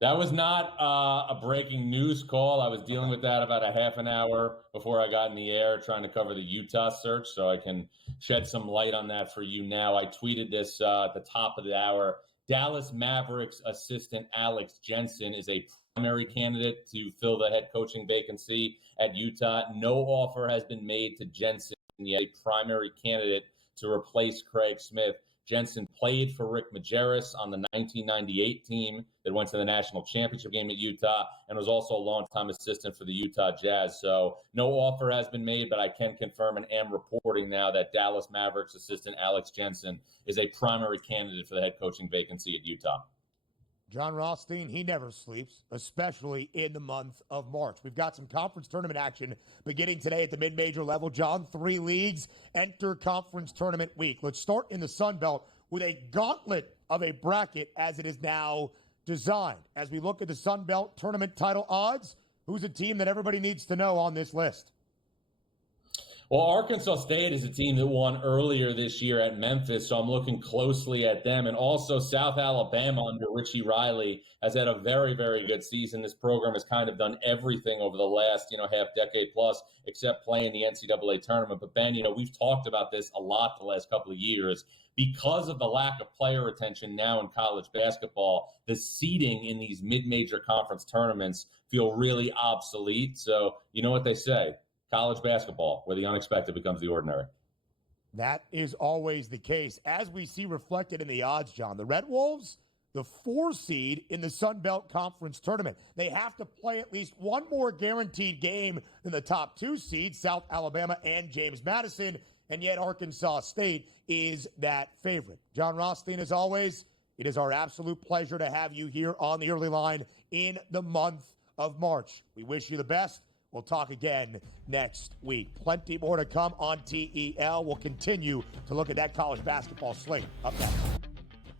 That was not a breaking news call. I was dealing with that about a half an hour before I got in the air trying to cover the Utah search, so I can shed some light on that for you now. I tweeted this at the top of the hour. Dallas Mavericks assistant Alex Jensen is a primary candidate to fill the head coaching vacancy at Utah. No offer has been made to Jensen yet, a primary candidate to replace Craig Smith. Jensen played for Rick Majerus on the 1998 team that went to the national championship game at Utah and was also a longtime assistant for the Utah Jazz. So no offer has been made, but I can confirm and am reporting now that Dallas Mavericks assistant Alex Jensen is a primary candidate for the head coaching vacancy at Utah. Jon Rothstein, he never sleeps, especially in the month of March. We've got some conference tournament action beginning today at the mid-major level. John, 3 leagues enter conference tournament week. Let's start in the Sun Belt with a gauntlet of a bracket as it is now designed. As we look at the Sun Belt tournament title odds, who's a team that everybody needs to know on this list? Well, Arkansas State is a team that won earlier this year at Memphis, so I'm looking closely at them. And also South Alabama under Richie Riley has had a very, very good season. This program has kind of done everything over the last, half decade plus, except playing the NCAA tournament. But Ben, we've talked about this a lot the last couple of years. Because of the lack of player retention now in college basketball, the seeding in these mid-major conference tournaments feel really obsolete. So you know what they say. College basketball, where the unexpected becomes the ordinary. That is always the case. As we see reflected in the odds, John, the Red Wolves, the 4 seed in the Sun Belt Conference Tournament. They have to play at least one more guaranteed game than the top 2 seeds, South Alabama and James Madison, and yet Arkansas State is that favorite. Jon Rothstein, as always, it is our absolute pleasure to have you here on the early line in the month of March. We wish you the best. We'll talk again next week. Plenty more to come on TEL. We'll continue to look at that college basketball slate up next.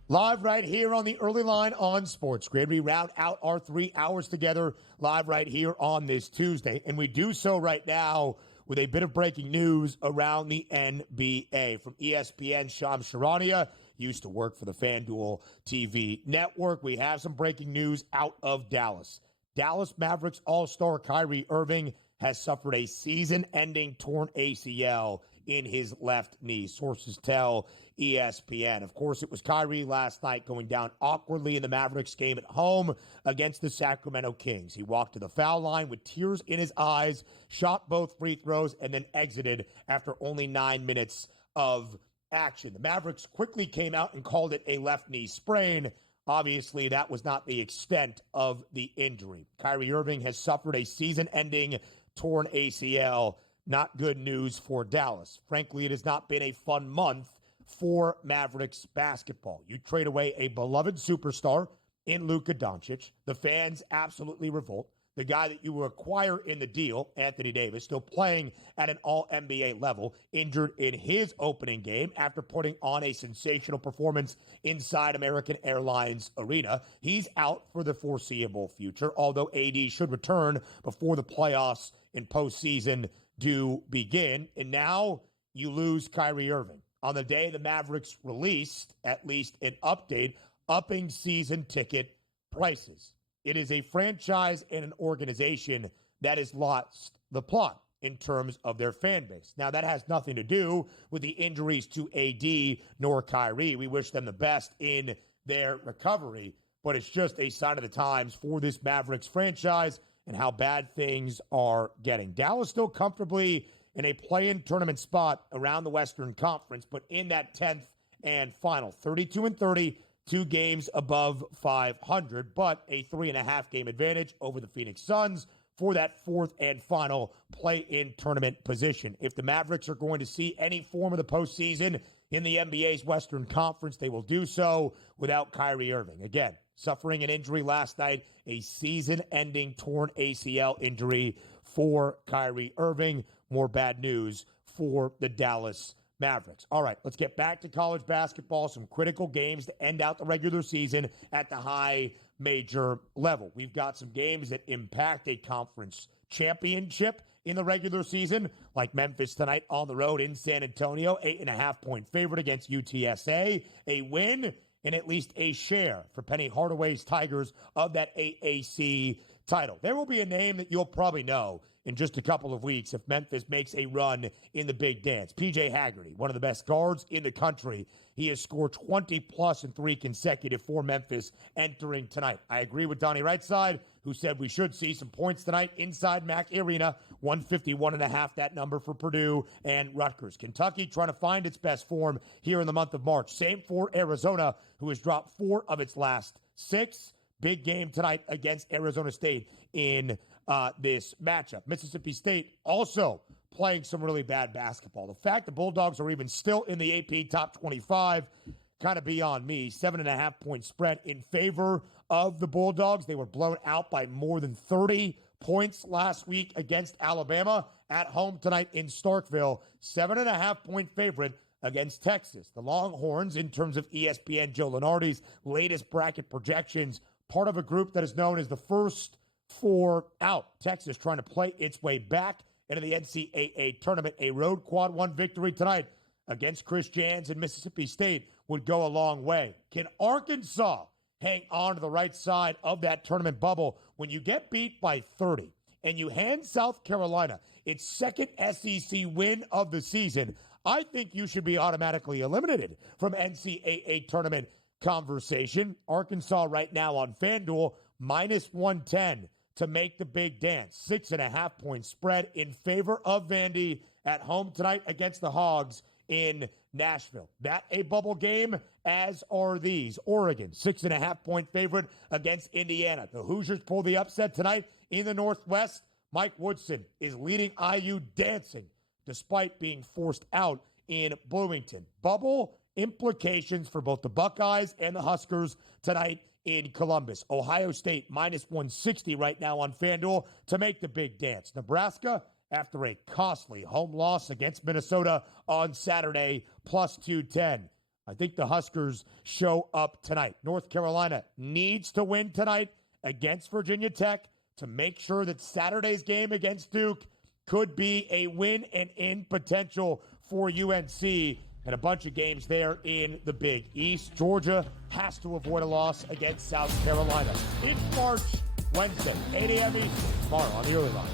Live right here on the early line on SportsGrid. We round out our 3 hours together live right here on this Tuesday. And we do so right now with a bit of breaking news around the NBA. From ESPN's Shams Charania, used to work for the FanDuel TV network. We have some breaking news out of Dallas. Dallas Mavericks All-Star Kyrie Irving has suffered a season-ending torn ACL in his left knee. Sources tell ESPN. Of course, it was Kyrie last night going down awkwardly in the Mavericks game at home against the Sacramento Kings. He walked to the foul line with tears in his eyes, shot both free throws, and then exited after only 9 minutes of action. The Mavericks quickly came out and called it a left knee sprain. Obviously, that was not the extent of the injury. Kyrie Irving has suffered a season-ending torn ACL. Not good news for Dallas. Frankly, it has not been a fun month for Mavericks basketball. You trade away a beloved superstar in Luka Doncic. The fans absolutely revolt. The guy that you acquire in the deal, Anthony Davis, still playing at an all-NBA level, injured in his opening game after putting on a sensational performance inside American Airlines Arena. He's out for the foreseeable future, although AD should return before the playoffs and postseason do begin. And now you lose Kyrie Irving. On the day the Mavericks released at least an update upping season ticket prices. It is a franchise and an organization that has lost the plot in terms of their fan base. Now, that has nothing to do with the injuries to AD nor Kyrie. We wish them the best in their recovery, but it's just a sign of the times for this Mavericks franchise and how bad things are getting. Dallas still comfortably in a play-in tournament spot around the Western Conference, but in that 10th and final, 32-30, 2 games above 500, but a 3.5 game advantage over the Phoenix Suns for that 4th and final play-in tournament position. If the Mavericks are going to see any form of the postseason in the NBA's Western Conference, they will do so without Kyrie Irving. Again, suffering an injury last night, a season-ending torn ACL injury for Kyrie Irving. More bad news for the Dallas Mavericks. All right, let's get back to college basketball. Some critical games to end out the regular season at the high major level. We've got some games that impact a conference championship in the regular season, like Memphis tonight on the road in San Antonio, 8.5-point favorite against UTSA. A win and at least a share for Penny Hardaway's Tigers of that AAC title. There will be a name that you'll probably know in just a couple of weeks if Memphis makes a run in the big dance. PJ Haggerty, one of the best guards in the country. He has scored 20-plus in 3 consecutive for Memphis entering tonight. I agree with Donnie Rightside, who said we should see some points tonight inside Mack Arena. 151.5, that number for Purdue and Rutgers. Kentucky trying to find its best form here in the month of March. Same for Arizona, who has dropped 4 of its last 6. Big game tonight against Arizona State in this matchup. Mississippi State also playing some really bad basketball. The fact the Bulldogs are even still in the AP top 25, kind of beyond me. 7.5-point spread in favor of the Bulldogs. They were blown out by more than 30 points last week against Alabama. At home tonight in Starkville, 7.5-point favorite against Texas. The Longhorns, in terms of ESPN Joe Lunardi's latest bracket projections, part of a group that is known as the first 4 out. Texas trying to play its way back into the NCAA tournament. A road quad 1 victory tonight against Chris Jans and Mississippi State would go a long way. Can Arkansas hang on to the right side of that tournament bubble when you get beat by 30 and you hand South Carolina its second SEC win of the season? I think you should be automatically eliminated from NCAA tournament conversation. Arkansas right now on FanDuel, minus 110 to make the big dance. 6.5-point spread in favor of Vandy at home tonight against the Hogs in Nashville. That a bubble game, as are these. Oregon, 6.5-point favorite against Indiana. The Hoosiers pull the upset tonight in the Northwest. Mike Woodson is leading IU dancing despite being forced out in Bloomington. Bubble implications for both the Buckeyes and the Huskers tonight in Columbus. Ohio State, minus 160 right now on FanDuel to make the big dance. Nebraska, after a costly home loss against Minnesota on Saturday, plus 210. I think the Huskers show up tonight. North Carolina needs to win tonight against Virginia Tech to make sure that Saturday's game against Duke could be a win and in potential for UNC, and a bunch of games there in the Big East. Georgia has to avoid a loss against South Carolina. It's March Wednesday, 8 a.m. Eastern, tomorrow on the Early Line.